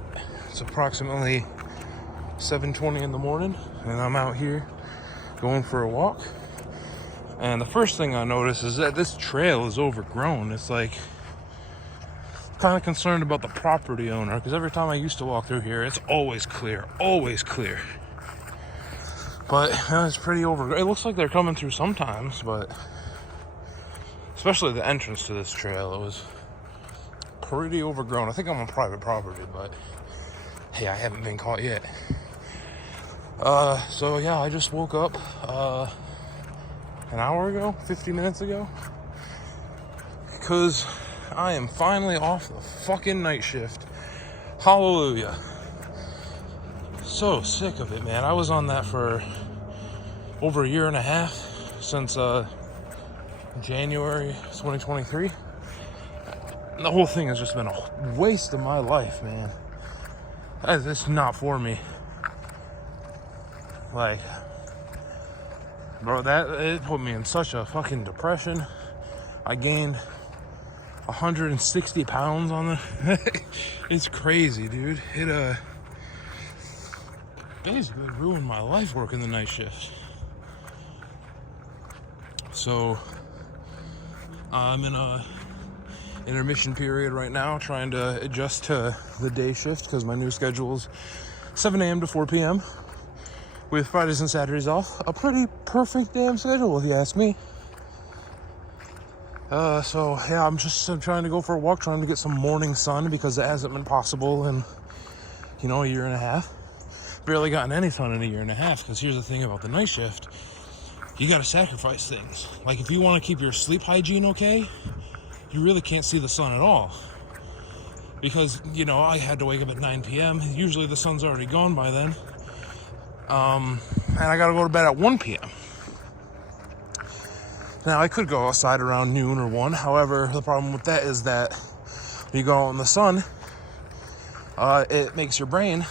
right, it's approximately 7:20 in the morning, and I'm out here going for a walk. And the first thing I notice is that this trail is overgrown. It's like, kind of concerned about the property owner, because every time I used to walk through here, it's always clear, always clear. But it's pretty overgrown. It looks like they're coming through sometimes, but especially the entrance to this trail, it was pretty overgrown. I think I'm on private property, but hey, I haven't been caught yet. So yeah, I just woke up an hour ago, 50 minutes ago, because I am finally off the fucking night shift. Hallelujah. So sick of it, man. I was on that for over a year and a half, since January 2023. And the whole thing has just been a waste of my life, man. It's not for me. Like, bro, it put me in such a fucking depression. I gained 160 pounds on the it's crazy, dude. It basically ruined my life working the night shift. So I'm in a intermission period right now, trying to adjust to the day shift, because my new schedule is 7 a.m. to 4 p.m. with Fridays and Saturdays off. A pretty perfect damn schedule, if you ask me. So yeah, I'm trying to go for a walk, trying to get some morning sun, because it hasn't been possible in, a year and a half. Barely gotten any sun in a year and a half, because here's the thing about the night shift. You gotta sacrifice things. Like, if you want to keep your sleep hygiene okay, you really can't see the sun at all. Because, I had to wake up at 9 p.m. Usually the sun's already gone by then. And I gotta go to bed at 1 p.m. Now, I could go outside around noon or 1. However, the problem with that is that when you go out in the sun, it makes your brain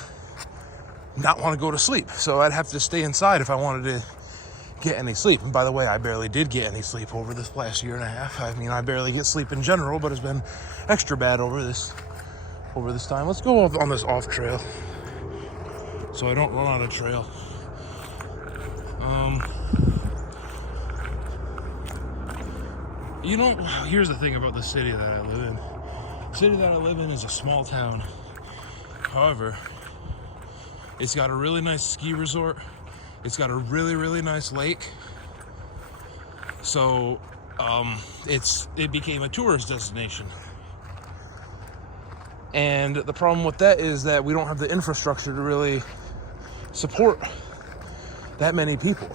not want to go to sleep. So I'd have to stay inside if I wanted to get any sleep. And by the way, I barely did get any sleep over this last year and a half. I mean, I barely get sleep in general, but it's been extra bad over this time. Let's go on this off trail, so I don't run out of trail. Here's the thing about the city that I live in. The city that I live in is a small town. However, it's got a really nice ski resort. It's got a really, really nice lake. So, it became a tourist destination. And the problem with that is that we don't have the infrastructure to really support that many people.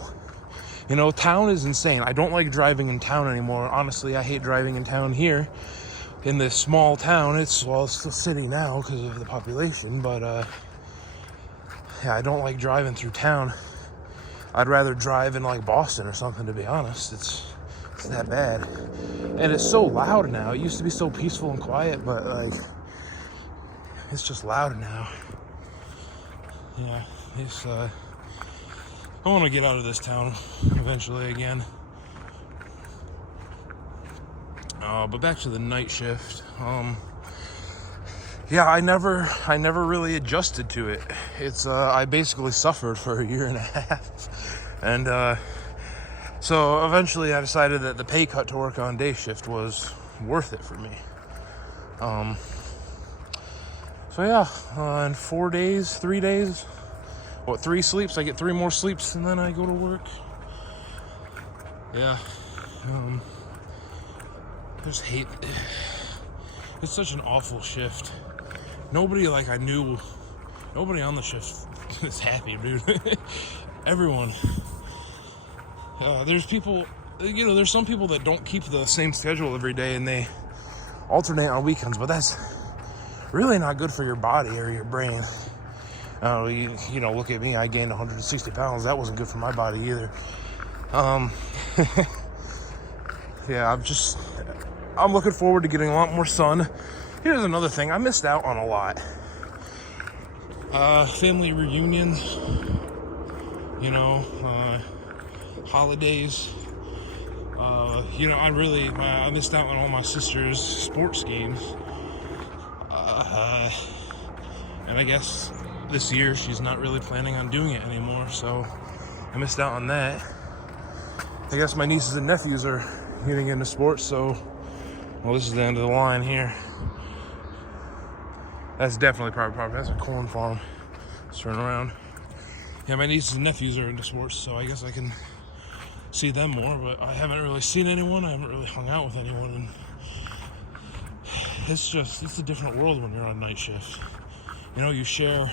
Town is insane. I don't like driving in town anymore. Honestly, I hate driving in town here. In this small town, it's still city now because of the population, but yeah, I don't like driving through town. I'd rather drive in like Boston or something, to be honest. It's that bad. And it's so loud now. It used to be so peaceful and quiet, but like, it's just loud now. Yeah, I want to get out of this town eventually again. But back to the night shift. Yeah, I never really adjusted to it. It's I basically suffered for a year and a half, and so eventually I decided that the pay cut to work on day shift was worth it for me. So yeah, in 4 days, 3 days, 3 sleeps? I get 3 more sleeps, and then I go to work. Yeah, I just hate it. It's such an awful shift. Nobody on the shift is happy, dude. Everyone. There's people, there's some people that don't keep the same schedule every day, and they alternate on weekends, but that's really not good for your body or your brain. Look at me, I gained 160 pounds. That wasn't good for my body either. Yeah, I'm looking forward to getting a lot more sun. Here's another thing, I missed out on a lot. Family reunions, holidays. I missed out on all my sister's sports games. And I guess this year she's not really planning on doing it anymore, so I missed out on that. I guess my nieces and nephews are getting into sports, so, well, this is the end of the line here. That's definitely private property. That's a corn farm. Let's turn around. Yeah, my nieces and nephews are into sports, so I guess I can see them more, but I haven't really seen anyone. I haven't really hung out with anyone, and it's a different world when you're on night shift. You know, you share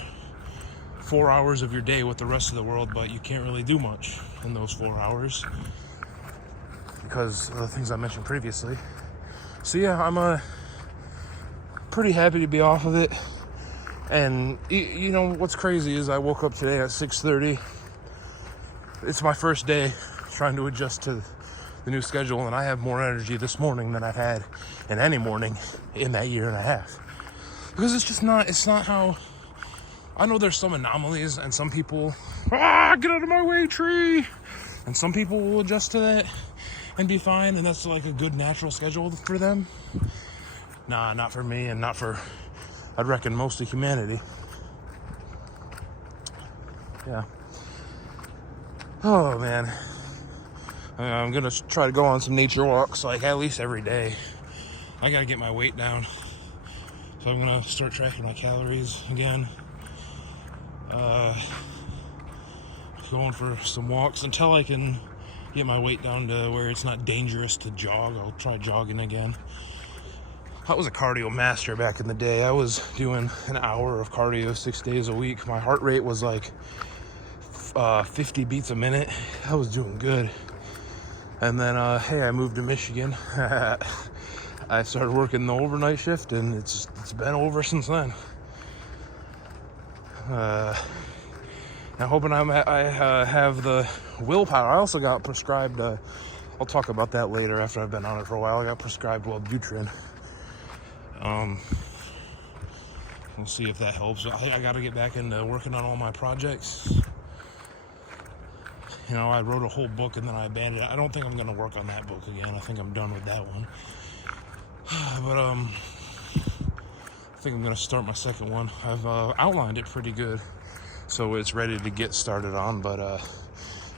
4 hours of your day with the rest of the world, but you can't really do much in those 4 hours because of the things I mentioned previously. So yeah, I'm pretty happy to be off of it. And you know what's crazy is I woke up today at 6:30. It's my first day trying to adjust to the new schedule, and I have more energy this morning than I've had in any morning in that year and a half. Because it's not how, I know there's some anomalies and some people, get out of my way, tree. And some people will adjust to that and be fine, and that's like a good natural schedule for them. Nah, not for me, and not for, I'd reckon, most of humanity. Yeah. Oh, man. I'm gonna try to go on some nature walks, like, at least every day. I gotta get my weight down. So I'm gonna start tracking my calories again. Going for some walks until I can get my weight down to where it's not dangerous to jog. I'll try jogging again. I was a cardio master back in the day. I was doing an hour of cardio 6 days a week. My heart rate was like 50 beats a minute. I was doing good. And then, hey, I moved to Michigan. I started working the overnight shift, and it's been over since then. I'm hoping I have the willpower. I also got prescribed, I'll talk about that later after I've been on it for a while. I got prescribed Wellbutrin. We'll see if that helps. I got to get back into working on all my projects. You know, I wrote a whole book and then I abandoned it. I don't think I'm going to work on that book again. I think I'm done with that one. But, I think I'm going to start my second one. I've outlined it pretty good, so it's ready to get started on, but I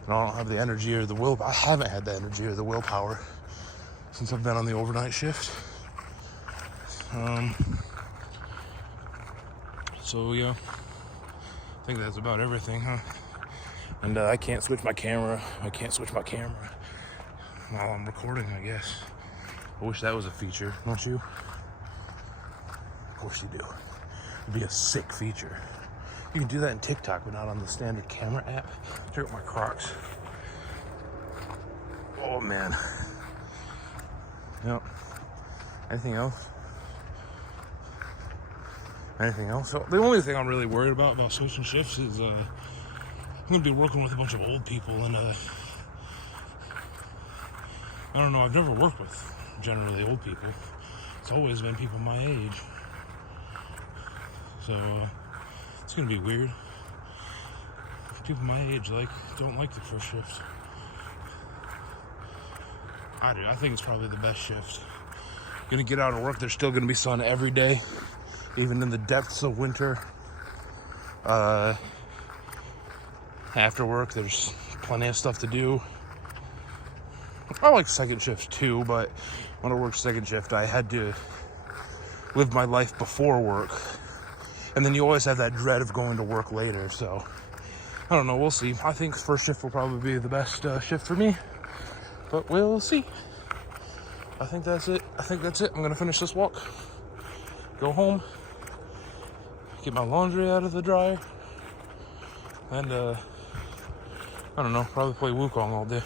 don't have the energy or the will. I haven't had the energy or the willpower since I've been on the overnight shift. So yeah, I think that's about everything, huh? And I can't switch my camera. I can't switch my camera while I'm recording, I guess. I wish that was a feature, don't you? Of course you do. It'd be a sick feature. You can do that in TikTok, but not on the standard camera app. Check out my Crocs. Oh, man. Yep. Anything else? Anything else? So the only thing I'm really worried about switching shifts is I'm going to be working with a bunch of old people, and I don't know, I've never worked with generally old people. It's always been people my age. So it's going to be weird. People my age don't like the first shift. I do. I think it's probably the best shift. Gonna get out of work, there's still gonna be sun every day, even in the depths of winter. After work, there's plenty of stuff to do. I like second shift too, but when I worked second shift, I had to live my life before work. And then you always have that dread of going to work later, so I don't know, we'll see. I think first shift will probably be the best shift for me, but we'll see. I think that's it. I'm gonna finish this walk, go home, get my laundry out of the dryer, and I don't know, probably play Wukong all day.